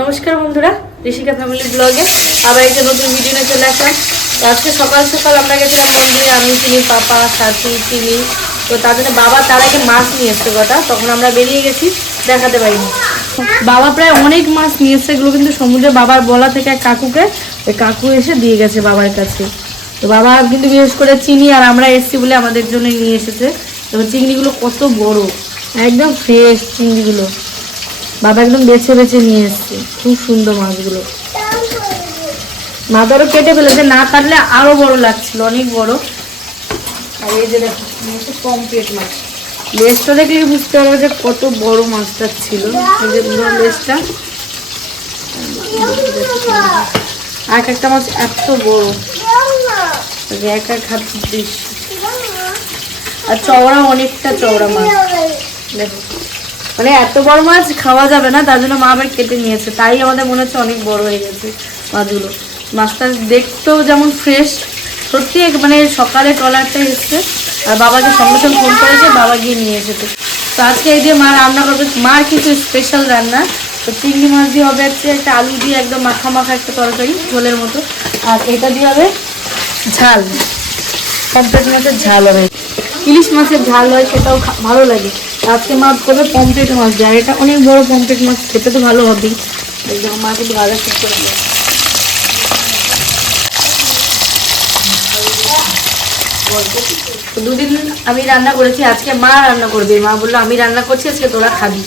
নমস্কার বন্ধুরা, ঋষিকা ফ্যামিলি ব্লগে আবার একটা নতুন ভিডিও নিয়ে চলে আসলাম। তো আজকে সকাল সকাল আমরা গেছিলাম মন্দিরে, আমি চিনি পাপা, সাথী চিনি তো তার জন্য বাবা তার আগে মাছ নিয়ে এসছে কটা তখন আমরা বেরিয়ে গেছি, দেখাতে পারিনি। বাবা প্রায় অনেক মাছ নিয়ে এসছে, এগুলো কিন্তু সমুদ্রে বাবার বলা থেকে এক কাকুকে, ওই কাকু এসে দিয়ে গেছে বাবার কাছে। তো বাবা কিন্তু বিশেষ করে চিনি আর আমরা এসছি বলে আমাদের জন্য নিয়ে এসেছে। তো চিংড়িগুলো কত বড়, একদম ফ্রেশ চিংড়িগুলো। বাবা একদম বেছে বেছে নিয়ে এসছে। খুব সুন্দর মাছগুলো। মাথারও কেটে ফেলেছে, না কাটলে আরও বড় লাগছিল, অনেক বড়। আর এই যে দেখো পমপ্লেট মাছ। লেজটা দেখলে বুঝতে পারবে যে কত বড় মাছটা ছিল। এই যে আর এক একটা মাছ এত বড়। এক এক হাত আর চওড়া অনেকটা চওড়া মাছ। দেখো। মানে এত বড় মাছ খাওয়া যাবে না, তার জন্য মা আবার কেটে নিয়েছে। তাই আমাদের মনে হচ্ছে অনেক বড় হয়ে গেছে মাছগুলো। মাছটা দেখতেও যেমন ফ্রেশ সত্যি মানে সকালে ট্রলারটা এসছে, আর বাবাকে সঙ্গে সঙ্গে ফোন করেছে, বাবা গিয়ে নিয়ে এসেছে। তো আজকে এই দিয়ে মা রান্না করবে, মার কিছু স্পেশাল রান্না। তো চিংড়ি মাছ দিয়ে হবে হচ্ছে একটা আলু দিয়ে একদম মাখা মাখা একটা তরকারি, ঝোলের মতো। আর এটা দিয়ে হবে ঝাল। পম্পলেট মাছের ঝাল হবে। ইলিশ মাছের ঝাল হয়, সেটাও ভালো লাগে। আজকে মাছ করবে পম্পলেট মাছ আর এটা অনেক বড় পম্পলেট মাছ, খেতে তো ভালো হবেই এই দেখো কিন্তু ভাজা দুদিন আমি রান্না করেছি, আজকে মা রান্না করবে। মা বলল, আমি রান্না করছি, আজকে তোরা খাবি।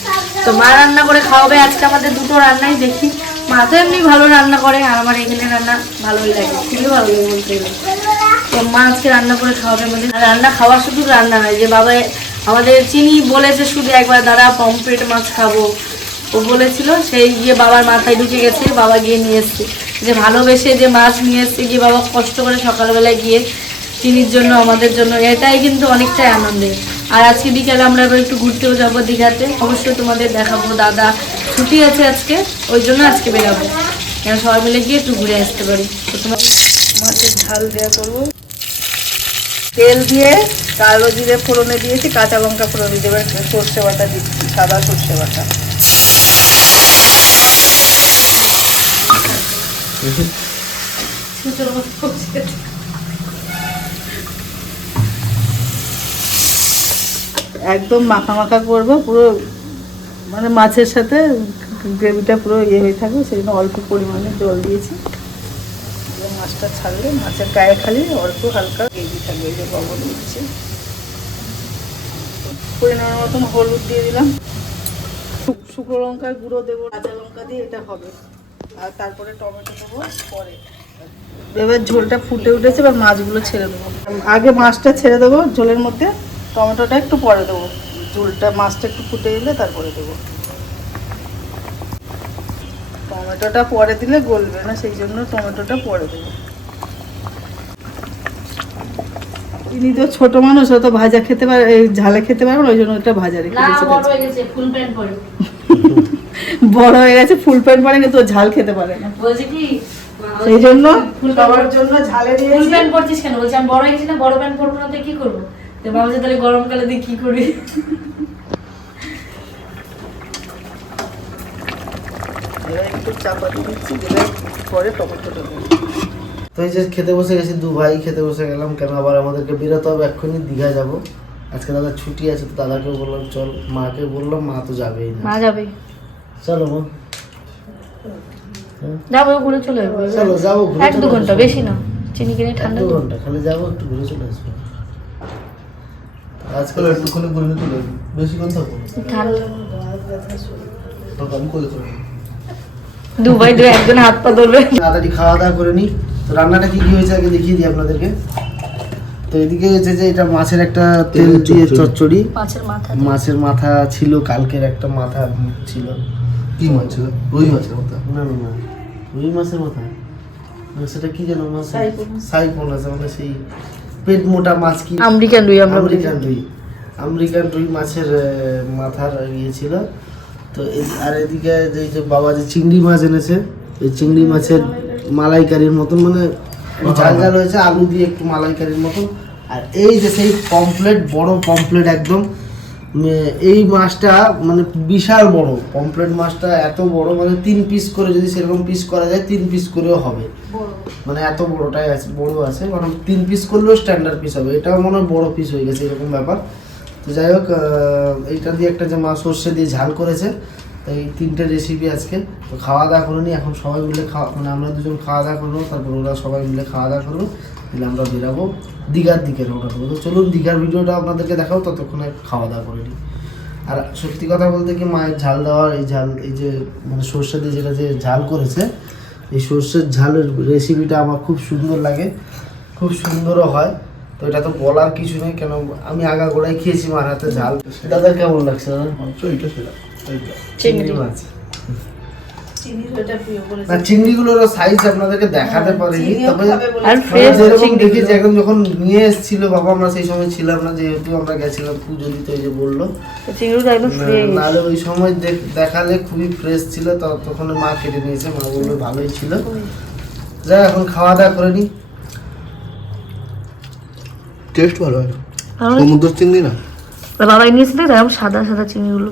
তো মা রান্না করে খাওয়াবে, আজকে আমাদের দুটো রান্নাই দেখি। মা তো এমনি ভালো রান্না করে, আর আমার এখানে রান্না ভালোই লাগে। খুবই ভালো লাগে বলতে তো মা আজকে রান্না করে খাওয়াবে আমাদের রান্না খাওয়া শুধু রান্না নয়, যে বাবা আমাদের চিনি বলেছে শুধু একবার, দাদা, পমফ্রেট মাছ খাব। ও বলেছিল, সেই গিয়ে বাবার মাথায় ঢুকে গেছে, বাবা গিয়ে নিয়ে এসছে। যে ভালোবেসে যে মাছ নিয়ে এসছে, গিয়ে বাবা কষ্ট করে সকালবেলায় গিয়ে চিনির জন্য, আমাদের জন্য, এটাই কিন্তু অনেকটাই আনন্দের। আর আজকে বিকেলে আমরা এবার একটু ঘুরতেও যাব দীঘাতে। অবশ্যই তোমাদের দেখাবো, দাদা ছুটি আছে আজকে, ওই জন্য আজকে বেরাবো। কেন সবাই মিলে গিয়ে একটু ঘুরে আসতে পারি। তো তোমার মাছের ঝাল দেওয়া করব। তেল দিয়ে কালো জিরে ফোড়নে দিয়েছি, কাঁচা লঙ্কা ফোড়নে দিয়ে সর্ষে বাটা দিচ্ছি, সাদা সর্ষে বাটা। একদম মাখা মাখা করব, পুরো মানে মাছের সাথে গ্রেভিটা পুরো ইয়ে হয়ে থাকবে, সেই জন্য অল্প পরিমাণে জল দিয়েছি। দিয়ে মাছটা ছাড়লে, মাছের গায়ে খালি অল্প হালকা হলুদ দিয়ে দিলাম। শুকনো গুঁড়ো দেবো, কাঁচা লঙ্কা দিয়ে এটা হবে। আর টমেটো দেবো পরে। এবার ঝোলটা ফুটে উঠেছে, এবার মাছগুলো ছেড়ে দেবো। আগে মাছটা ছেড়ে দেবো ঝোলের মধ্যে, টমেটোটা একটু পরে দেবো। ঝোলটা, মাছটা একটু ফুটে এলে তারপরে দেবো। টমেটোটা পরে দিলে গলবে না, সেই জন্য টমেটোটা পরে দেবো। ইনি তো ছোট মানুষ ও তো ভাজা খেতে পারে এই ঝালে খেতে পারবে না ওই জন্য ওটা ভাজা রেখে না দিয়েছে বড় হয়ে গেছে ফুল প্যান্ট পরে। বড় হয়ে গেছে ফুল প্যান্ট পরে কিন্তু ঝাল খেতে পারে না। বলছে কি সেই জন্য? ফুল সবার জন্য ঝালে দিয়ে ফুল প্যান্ট পরছিস কেন? বলছি আমি বড় হয়ে গেছি না বড় প্যান্ট পরবো না তো কি করব? তো ভাবছে তাহলে গরমকালে দিয়ে কি করবি একটু চাপা দিয়ে দিচ্ছি দিলে পরে টমেটোটা দেবো। তো এই যে খেতে বসে গেছি দু ভাই খেতে বসে গেলাম। কেন আবার আমাদেরকে বেরোতে হবে? এক্ষুনি দীঘা যাব। আজকে দাদা ছুটি আছে তো দাদাকেও বললাম চল মাকে বললাম মা তো যাবেই না। মা যাবে। চলো মা। যাব ঘুরে চলে যাব চলো যাব ঘুরে এক দু ঘণ্টা বেশি না। চিনি কিনে ঠান্ডা দু ঘণ্টা খালি যাব একটু ঘুরে চলে আসব। আজকাল একটুখানি ঘুরে চলে আসব। বেশিক্ষণ থাকব ঠান্ডা আমি করে চলে যাব। দু দু একজন হাত পা ধরবে। তাড়াতাড়ি খাওয়া দাওয়া করে নিই তো রান্নাটা কি কি হয়েছে আগে দেখিয়ে দিই আপনাদেরকে। তো এদিকে হচ্ছে যে এটা মাছের একটা তেল দিয়ে চচ্চড়ি। মাছের মাথা মাছের মাথা ছিল কালকের একটা মাথা ছিল। কি মাছ ছিল? রুই মাছের মাথা? না না না। রুই মাছের মাথা। না, সেটা কি যেন মাছ? সাইপন। সাইপন আছে মানে সেই পেট মোটা মাছ কি? আমেরিকান রুই আমরা আমেরিকান রুই। আমেরিকান রুই মাছের মাথার ইয়ে ছিল। তো এই- আর এদিকে যে বাবা যে চিংড়ি মাছ এনেছে এই চিংড়ি মাছের মালাইকারির মতন মানে ঝাল ঝাল হয়েছে আলু দিয়ে একটু মালাইকারির মতন। আর এই যে সেই পমপ্লেট বড় পমপ্লেট একদম এই মাছটা মানে বিশাল বড়। পমফ্রেট মাছটা এত বড় মানে তিন পিস করে যদি সেরকম পিস করা যায় তিন পিস করেও হবে। মানে এত বড়টাই আছে বড় আছে মানে তিন পিস করলেও স্ট্যান্ডার্ড পিস হবে। এটাও মনে হয় বড় পিস হয়ে গেছে এরকম ব্যাপার। তো যাই হোক এইটা দিয়ে একটা যে মা সর্ষে দিয়ে ঝাল করেছে এই তিনটে রেসিপি আজকে। তো খাওয়া দাওয়া করে নি এখন সবাই মিলে খাওয়া মানে আমরা দুজন খাওয়া দাওয়া করব তারপর ওরা সবাই মিলে খাওয়া দাওয়া করব তাহলে আমরা বেরাবো দীঘার দিকে রওনা করব তো চলুন দীঘার ভিডিওটা আপনাদেরকে দেখাও ততক্ষণে খাওয়া দাওয়া করে নিই। আর সত্যি কথা বলতে কি মায়ের ঝাল দেওয়ার, এই ঝাল, এই যে মানে সর্ষে দিয়ে যেটা যে ঝাল করেছে, এই সর্ষের ঝালের রেসিপিটা আমার খুব সুন্দর লাগে, খুব সুন্দরও হয়। তো এটা তো বলার কিছু নেই, কেন আমি আগা গোড়ায় খেয়েছি মার হাতে ঝাল। দাদা কেমন লাগছে দাদা? চিংড়ি। মাছ। না চিংড়িগুলোর সাইজ আপনাদেরকে দেখাতে পারিনি তবে যেরকম দেখেছি একদম যখন নিয়ে এসেছিল বাবা আমরা সেই সময় ছিলাম না যেহেতু আমরা গেছিলাম পুজো দিতে ওই যে বলল। নাহলে ওই সময় দেখ- দেখালে খুবই ফ্রেশ ছিল তখন মা কেটে নিয়েছে মা বলল ভালোই ছিল। যাই এখন খাওয়া দাওয়া করে নি। টেস্ট ভালো হয় সমুদ্র চিংড়ি না? এরকম সাদা সাদা চিংড়িগুলো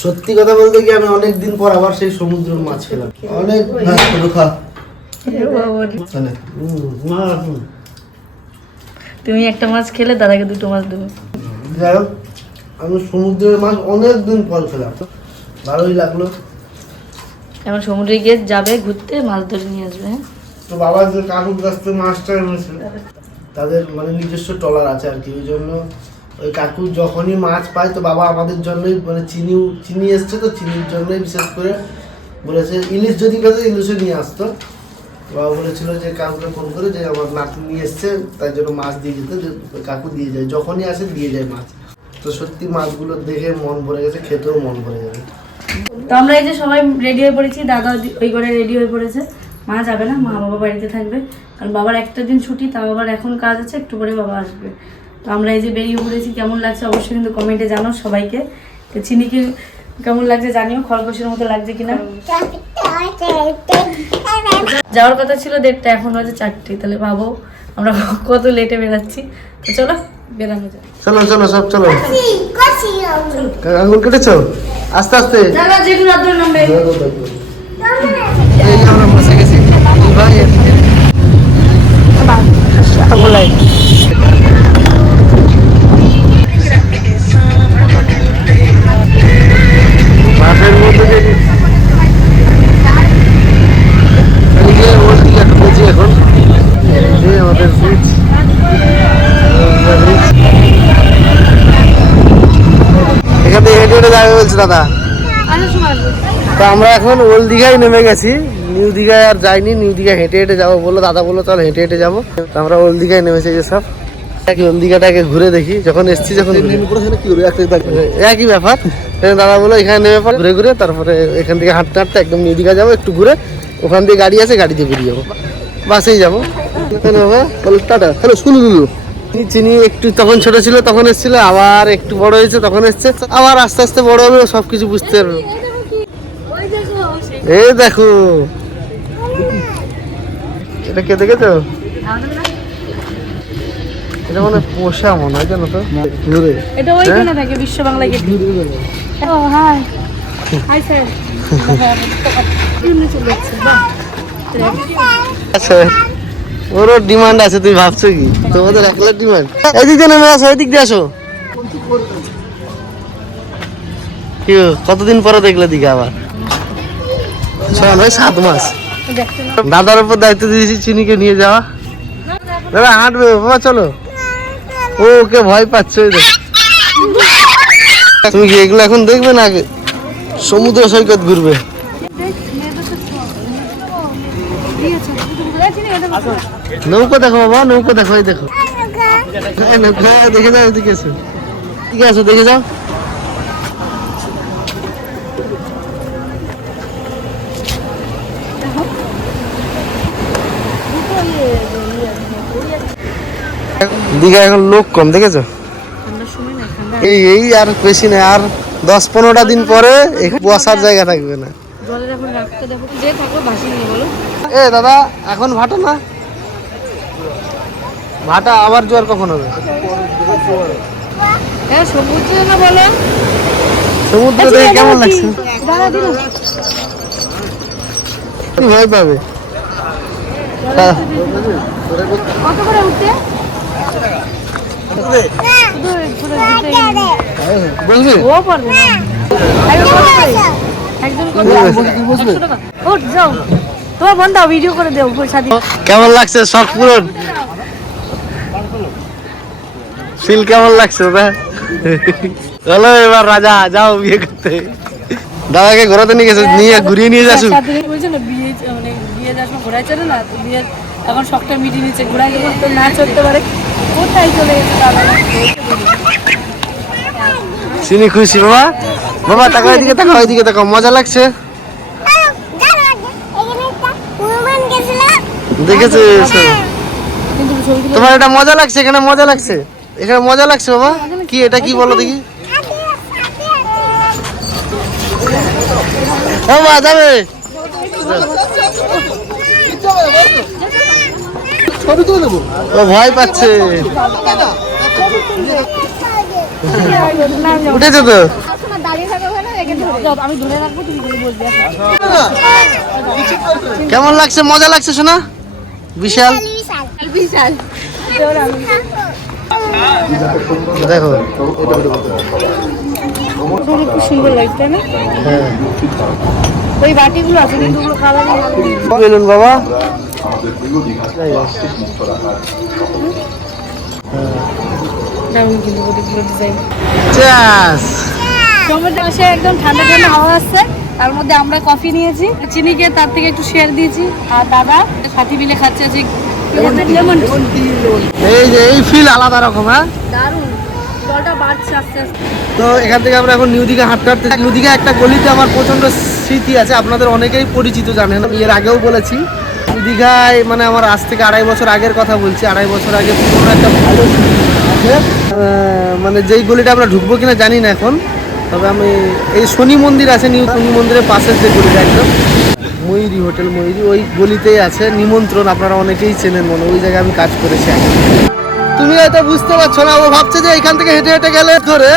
সত্যি কথা বলতে কি আমি অনেক দিন পর আবার সেই সমুদ্রের মাছ খেলাম। অনেক না শুধু খা। তুমি একটা মাছ খেলে দাদাকে দুটো মাছ দেবো। যাই হোক আমি সমুদ্রের মাছ অনেক দিন পর খেলাম। ভালোই লাগল। এখন সমুদ্রে গিয়ে যাবে ঘুরতে মাছ ধরে নিয়ে আসবে হ্যাঁ? তো বাবা যে কাকুর কাছ থেকে মাছটা এনেছিল তাদের মানে নিজস্ব টলার আছে আর কি ওই জন্য ওই কাকু যখনই মাছ পায় তো বাবা আমাদের জন্যই মানে চিনি চিনি এসছে তো চিনির জন্যই বিশেষ করে বলেছে, ইলিশ যদি খেতে ইলিশও নিয়ে আসতো। বাবা বলেছিল যে কাকুকে ফোন করে যে আমার নাতু নিয়ে এসছে, তাই জন্য মাছ দিয়ে যেতে কাকু দিয়ে যায়, যখনই আসে দিয়ে যায় মাছ। তো সত্যি মাছগুলো দেখে মন ভরে গেছে, খেতেও মন ভরে যাবে তো আমরা এই যে সবাই রেডি হয়ে পড়েছি, দাদা ওই- ওই ঘরে রেডি হয়ে পড়েছে। মা যাবে না, মা বাবা বাড়িতে থাকবে। কারণ বাবার একটা দিন ছুটি, তাও বাবার এখন কাজ আছে, একটু পরে বাবা আসবে। তো আমরা এই যে বেরিয়ে পড়েছি কেমন লাগছে অবশ্যই কিন্তু কমেন্টে জানো সবাইকে। তো চিনিকে কেমন লাগছে জানিও খরগোশের মতো লাগছে কিনা? যাওয়ার কথা ছিল দেড়টা এখন বাজে চারটে তাহলে ভাবো আমরা কত লেটে বেরাচ্ছি। তো চলো বেরানো যায় চলো চলো সব চলো। আঙুল কেটেছো? আস্তে আস্তে। আমরা বসে গেছি। এখন এই আমাদের। আমরা এখান থেকে হেঁটে হেঁটে যাবে বলছে দাদা। তো আমরা এখন ওল্ড দীঘায় নেমে গেছি। নিউ দীঘায় আর যাইনি নিউ দীঘা হেঁটে হেঁটে যাব বলল দাদা বলল চল হেঁটে হেঁটে যাব। তো আমরা ওল্ড দীঘায় নেমেছি যে সব। ওল্ড দীঘাটাকে ঘুরে দেখি যখন এসছি যখন একই ব্যাপার। এখানে দাদা বলল এখানে নেমে পর ঘুরে ঘুরে তারপরে এখান থেকে হাঁটতে হাঁটতে একদম নিউ দীঘা যাব একটু ঘুরে ওখান দিয়ে গাড়ি আছে গাড়িতে বেরিয়ে যাব। বাসেই যাব। কেন বাবা? বলো টাটা। হ্যালো শুনু দুলু চিনি একটু তখন ছোট ছিল তখন এসেছিল আবার একটু বড় হয়েছে তখন এসছে। আবার আস্তে আস্তে বড় হবে সব কিছু বুঝতে পারবে। এই দেখো। এটা কে দেখেছ? এটা মনে হয় পোষা মনে হয় জানো তো? ঘুরে এটা ওইখানে থাকে বিশ্ব বাংলা গেট ও হাই। Hi sir. আচ্ছা ওরও ডিমান্ড আছে তুই ভাবছ কি? তোমাদের একলা ডিমান্ড এদিক দিয়ে নেমে আসো এদিক দিয়ে আসো। কি কতদিন পরে দেখলে দিকে আবার? ছয় নয় সাত মাস। দাদার উপর দায়িত্ব দিয়েছি, চিনিকে নিয়ে যাওয়া। দাদা, হাঁটবে, বাবা, চলো। ও, ওকে ভয় পাচ্ছে তুমি কি এগুলো এখন দেখবে না আগে সমুদ্র সৈকত ঘুরবে। নৌকো দেখো বাবা নৌকো দেখো এই দেখো। নৌকো, দেখে যাও এদিকে এসো। ঠিক আছে দেখে যাও। দীঘা এখন লোক কম দেখেছ? এই এই আর বেশি না আর দশ পনেরোটা দিন পরে বসার জায়গা থাকবে না। জলের এখন রাখতে দেখো যে থাকো ভাসি নিয়ে বলো। এ দাদা এখন ভাটা না? ভাটা আবার জোয়ার কখন হবে? হ্যাঁ সমুদ্রে না বলো। সমুদ্র দেখে কেমন লাগছে? ভয় পাবে। কত করে উঠতে একজন তোমার বোন দাও ভিডিও করে দেও সাথে কেমন লাগছে? শখ পূরণ। ফিল কেমন লাগছে ওটা চলো এবার রাজা যাও বিয়ে করতে। দাদাকে ঘোরাতে নিয়ে গেছে নিয়ে ঘুরিয়ে নিয়ে যাসু। সাথে বলছে না বিয়ে মানে এখন শখটা মিটিয়ে নিচ্ছে ঘোড়ায় যখন তো না চড়তে পারে। কোথায় চলে গেছে দাদা? চিনি খুশি বাবা? বাবা তাকাও এদিকে তাকাও এদিকে তাকাও মজা লাগছে। দেখেছে? তোমার এটা মজা লাগছে? এখানে মজা লাগছে? এখানে মজা লাগছে বাবা? কি এটা কি বলো দেখি। মা, যাবে। ভয় পাচ্ছে। উঠেছে তো? কেমন লাগছে? মজা লাগছে শোনা? বিশাল? বিশাল। দেখো। খুব সুন্দর লাগছে না? হ্যাঁ। ওই বাটিগুলো আছে কিন্তু ওগুলো কালার বেলুন বাবা? দারুণ কিন্তু ডিজাইন একদম ঠান্ডা ঠান্ডা হাওয়া আসছে তার মধ্যে আমরা কফি নিয়েছি চিনিকে তার থেকে একটু শেয়ার দিয়েছি আর দাদা সাথী মিলে খাচ্ছে যে এই যে এই ফিল আলাদা রকম হ্যাঁ? দারুণ তো এখান থেকে আমরা এখন নিউ দিঘা হাঁটতে হাঁটতে নিউ দিঘা একটা গলিতে আমার প্রচণ্ড স্মৃতি আছে আপনাদের অনেকেই পরিচিত জানেন এর আগেও বলেছি। দীঘায় মানে আমার আজ থেকে আড়াই বছর আগের কথা বলছি আড়াই বছর আগে পুরোনো একটা ভালো মানে যেই গলিটা আমরা ঢুকবো কিনা জানি না এখন। তবে আমি এই শনি মন্দির আছে নিউ শনি মন্দিরের পাশের যে গলিটা একদম। ময়ূরি হোটেল ময়ূরী ওই গলিতেই আছে নিমন্ত্রণ আপনারা অনেকেই চেনেন মনে ওই জায়গায় আমি কাজ করেছি। তুমি হয়তো বুঝতে পারছ না ও ভাবছে যে এখান থেকে হেঁটে হেঁটে গেলে ধরে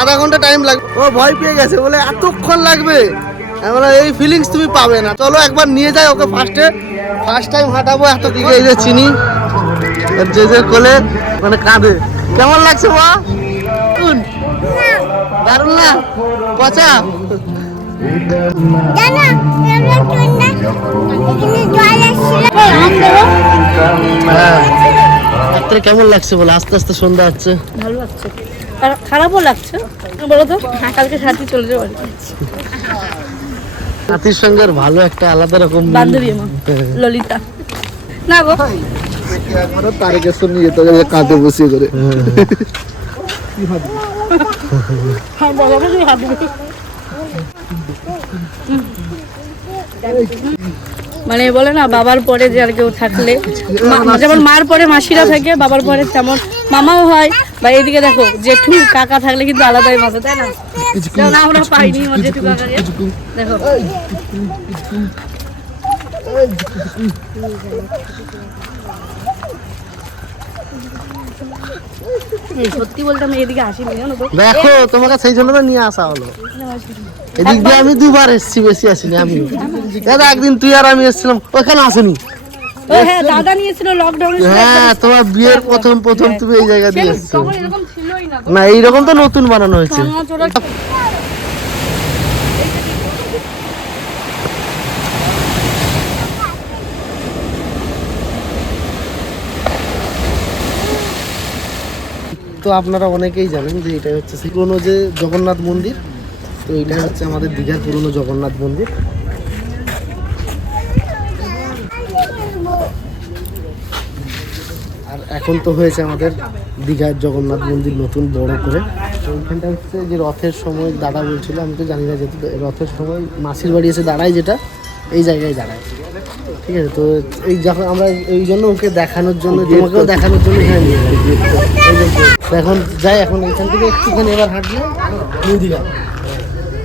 আধা ঘণ্টা। টাইম লাগবে। ও ভয় পেয়ে গেছে বলে এতক্ষণ লাগবে? এই ফিলিংস তুমি পাবে না। চলো একবার নিয়ে যাই ওকে ফার্স্টে ফার্স্ট টাইম হাঁটাবো এত দিকে এই যে চিনি যে যে কোলে মানে কাঁদে। কেমন লাগছে দারুণ। দারুণ না? পচা? হ্যাঁ রাত্রে কেমন লাগছে বলে? আস্তে আস্তে সন্ধ্যা হচ্ছে। ভালো লাগছে। খারাপও লাগছে। বলো তো কালকে সাথী চলে যাব সাথীর সঙ্গে আর ভালো একটা আলাদা রকম বান্ধবী ললিতা। না গো। তারকেশ্বর নিয়ে যেতে কাঁধে বসিয়ে করে হ্যাঁ তুমি হাত মানে বলে না বাবার পরে যে আর কেউ থাকলে। মা- যেমন মার পরে মাসিরা থাকে বাবার পরে তেমন মামাও হয়। বা এদিকে দেখো জেঠু কাকা থাকলে কিন্তু আলাদাই মজা তাই না? যেমন আমরা পাইনি আমার জেঠু কাকাকে। দেখো। সত্যি বলতে আমি এদিকে আসিনি জানো তো। দেখো তোমাকে সেই জন্য তো নিয়ে আসা হলো। এদিক দিয়ে আমি দুবার এসেছি বেশি আসিনি আমি দাদা একদিন তুই আর আমি এসেছিলাম ওখানে আসেনি। হ্যাঁ দাদা নিয়েছিল লকডাউনে হ্যাঁ তোমার বিয়ের প্রথম প্রথম তুমি এই জায়গা দিয়ে এসছো। না এইরকম তো নতুন বানানো হয়েছে। তো আপনারা অনেকেই জানেন যে এটা হচ্ছে পুরোনো যে জগন্নাথ মন্দির, তো এটা হচ্ছে আমাদের দীঘার পুরোনো জগন্নাথ মন্দির। আর এখন তো হয়েছে আমাদের দীঘার জগন্নাথ মন্দির নতুন বড় করে। তো ওইখানটা হচ্ছে যে রথের সময় দাদা বলছিল, আমি তো জানি না যেহেতু রথের সময় মাসির বাড়ি এসে দাঁড়ায় যেটা, এই জায়গায় দাঁড়ায়। ঠিক আছে? তো এই যখন আমরা এই জন্য ওকে দেখানোর জন্য তোমাকেও দেখানোর জন্য এখানে নিয়ে যাই এখন যাই এখন এখান থেকে একটুখানি এবার হাঁটলে নিউ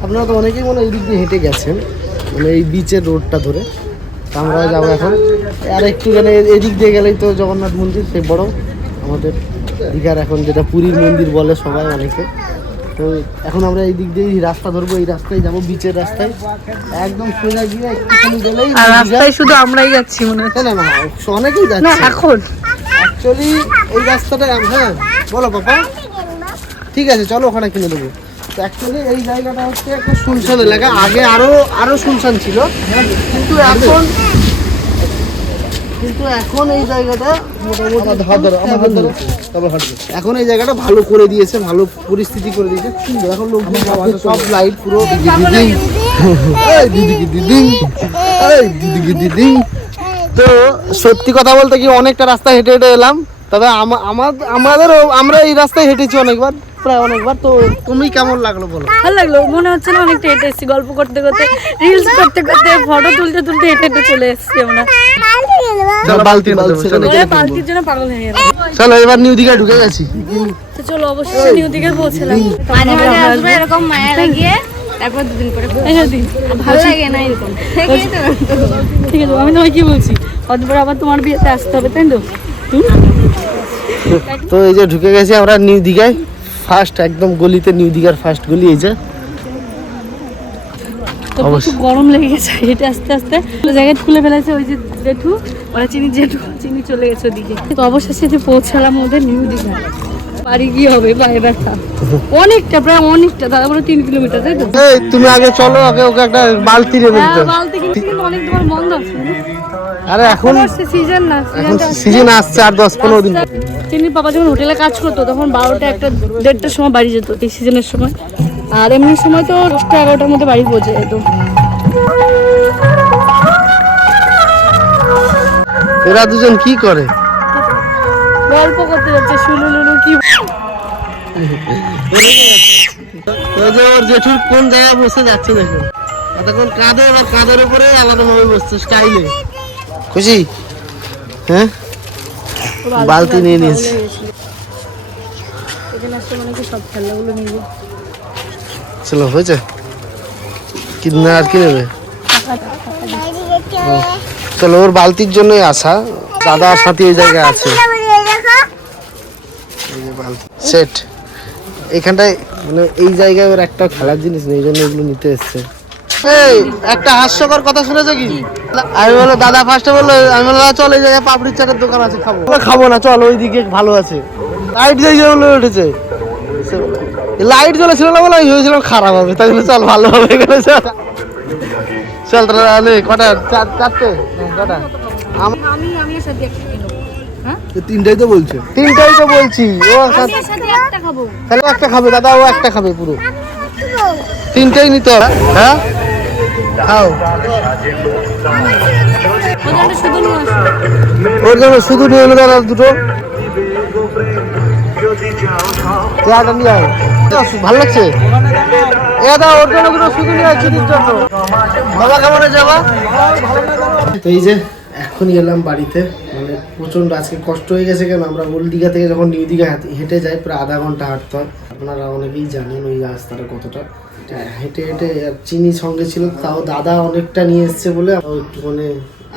আপনারা তো অনেকেই মনে হয় এই দিক দিয়ে হেঁটে গেছেন মানে এই বিচের রোডটা ধরে। আমরা যাব এখন। আর একটুখানি এদিক দিয়ে গেলেই তো জগন্নাথ মন্দির সেই বড় আমাদের দীঘার এখন যেটা পুরীর মন্দির বলে সবাই অনেকে। তো এখন আমরা এই দিক দিয়ে এই রাস্তা ধরবো এই রাস্তায় যাব বিচের রাস্তায়। একদম সোজা গিয়ে একটুখানি গেলেই আর রাস্তায় শুধু আমরাই যাচ্ছি মনে হচ্ছে। না অনেকেই না এখন। অ্যাকচুয়ালি এই রাস্তাটা হ্যাঁ বলো পাপা। ঠিক আছে চলো ওখানে কিনে দেবো। তো অ্যাকচুয়ালি এই জায়গাটা হচ্ছে একটা শুনশান এলাকা। আগে আরও আরও শুনশান ছিল। কিন্তু এখন কিন্তু এখন এই জায়গাটা মোটামুটি এখন এই জায়গাটা ভালো করে দিয়েছে ভালো পরিস্থিতি করে দিয়েছে। সুন্দর। এখন লোক সব লাইট পুরো তো সত্যি কথা বলতে কি অনেকটা রাস্তা হেঁটে হেঁটে এলাম। তবে আমা- আমার- আমাদেরও আমরা এই রাস্তায় হেঁটেছি অনেকবার প্রায় অনেকবার। তো তুমি কেমন লাগল বলো? ভালো লাগল। মনে হচ্ছে না অনেকটা হেঁটে এসেছি। গল্প করতে করতে রিলস করতে করতে ফটো তুলতে তুলতে হেঁটে হেঁটে চলে এসেছি আমরা। চলো বালতি বালতি ওরা পালতির জন্য পাগল হয়ে গেল চলো এবার নিউ দিঘায় ঢুকে গেছি। তো চলো অবশ্যই নিউ দিঘায় পৌঁছলাম। মাঝে মাঝে আসবে এরকম মায়া লাগিয়ে তারপর দুদিন পরে ভালো লাগে না এরকম। ঠিক আছে। আমি তোমায় কি বলছি? অতপরে আবার তোমার বিয়েতে আসতে হবে তাই তো? তো এই যে ঢুকে গেছি আমরা নিউ দিঘায়। ফার্স্ট একদম গলিতে নিউ দিঘার ফার্স্ট গলি এই যে। তো গরম লেগে গেছে। হেঁটে আস্তে আস্তে জায়গায় খুলে ফেলেছে ওই যে জেঠু ওরা চিনি জেঠু চিনি চলে গেছে ওদিকে। তো অবশেষে যে পৌঁছালাম ওদের নিউ দীঘা বাড়ি গিয়ে হবে পায়ে ব্যথা। অনেকটা প্রায় অনেকটা দাদা বলে তিন কিলোমিটার তাই তো? এই তুমি আগে চলো আগে ওকে একটা বালতি নেবে হ্যাঁ বালতি কিন্তু কিন্তু অনেক আছে। আরে এখন সিজন না এখন সিজনটা সিজন আসছে আর দশ পনেরো দিন। পর। চিনির বাবা যখন হোটেলে কাজ করতো তখন বারোটা একটা দেড়টার সময় বাড়ি যেত এই সিজনের সময়। আর এমনি সময় তো দশটা এগারোটার মধ্যে বাড়ি পৌঁছে যেত। এরা দুজন কি করে? গল্প করতে যাচ্ছে শুলু লুলু কি ওর জেঠুর কোন জায়গায় বসে যাচ্ছে দেখো। এতক্ষণ কাঁধে এবার কাঁধের উপরে আলাদাভাবে বসছে স্টাইলে। খুশি? হ্যাঁ? বালতি নিয়ে নিয়েছি। এখানে আসলে মানে কি সব খেলনাগুলো নিব চলো, হয়েছে? কি না আর কি নেবে চলো, ওর বালতির জন্যই আসা। দাদা আর সাথী এই জায়গায় আছে। সেট। এখানটায় মানে এই জায়গায় ওর একটা খেলার জিনিস নেই জন্য এগুলো নিতে এসছে। এই, একটা হাস্যকর কথা শুনেছো কি? আমি বলল, দাদা ফার্স্টে বলল, আমি বলল চল, এই জায়গায় পাপড়ির চাটের দোকান আছে, খাব। খাব না, চল, ওইদিকে ভালো আছে। লাইট বলে উঠেছে। লাইট জ্বলেছিল না বলে আমি ভেবেছিলাম খারাপ হবে তাই জন্য চল ভালো হবে এখানে চল। চল তাহলে কটা? চার চারটে? না, কটা? আমি আমি সাথে একটা হ্যাঁ? তিনটাই তো বলছে। তিনটাই তো বলছি। ও সাথে- এর সাথে একটা খাব। তাহলে ও একটা খাবে দাদা ও একটা খাবে পুরো। তিনটাই নিতে হবে হ্যাঁ? খাও। ওর জন্য শুধু নিয়ে এলো দাদা দুটো। চেয়ারটা নিয়ে আয়। ভালো লাগছে? এই যে, এখনই এলাম বাড়িতে। মানে প্রচণ্ড আজকে কষ্ট হয়ে গেছে কেন? আমরা ওল্ড দীঘা থেকে যখন নিউ দীঘা হেঁটে যাই, প্রায় আধা ঘণ্টা হাঁটতে হয়। আপনারা অনেকেই জানেন ওই রাস্তাটা কতটা। হেঁটে হেঁটে চিনি সঙ্গে ছিল, তাও দাদা অনেকটা নিয়ে এসছে বলে একটু মানে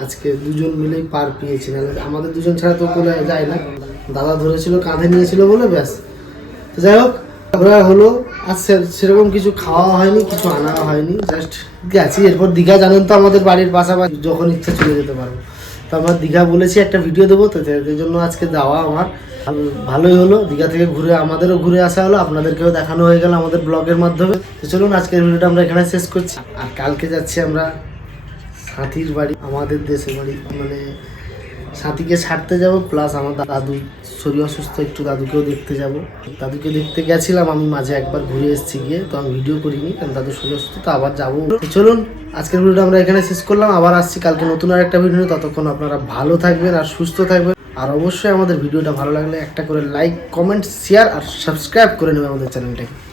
আজকে দুজন মিলেই পার পেয়েছি। আমাদের দুজন ছাড়া তো কোনো যায় না। দাদা ধরেছিল, কাঁধে নিয়েছিল বলে ব্যাস। তো যাই হোক আমরা হলো। আর সেরকম কিছু খাওয়া হয়নি, কিছু আনা হয়নি। জাস্ট গেছি। এরপর দীঘা জানেন তো আমাদের বাড়ির পাশাপাশি, যখন ইচ্ছা চলে যেতে পারব। তো আমরা দীঘা বলেছি একটা ভিডিও দেবো, তো সেই জন্য আজকে যাওয়া আমার। ভালোই হলো। দীঘা থেকে ঘুরে, আমাদেরও ঘুরে আসা হলো। আপনাদেরকেও দেখানো হয়ে গেল আমাদের ব্লগের মাধ্যমে। তো চলুন, আজকের ভিডিওটা আমরা এখানে শেষ করছি। আর কালকে যাচ্ছি আমরা সাথীর বাড়ি, আমাদের দেশে বাড়ি। মানে সাথীকে ছাড়তে যাব প্লাস আমার দাদু। শরীর অসুস্থ, একটু দাদুকেও দেখতে যাব। দাদুকে দেখতে গেছিলাম, আমি মাঝে একবার ঘুরে এসেছি গিয়ে, তো আমি ভিডিও করিনি, কারণ দাদু শরীর অসুস্থ, তো আবার যাব। চলুন, আজকের ভিডিওটা আমরা এখানে শেষ করলাম, আবার আসছি কালকে নতুন আর একটা ভিডিও। ততক্ষণ আপনারা ভালো থাকবেন আর সুস্থ থাকবেন। আর অবশ্যই আমাদের ভিডিওটা ভালো লাগলে একটা করে লাইক কমেন্ট শেয়ার আর সাবস্ক্রাইব করে নেবে আমাদের চ্যানেলটাকে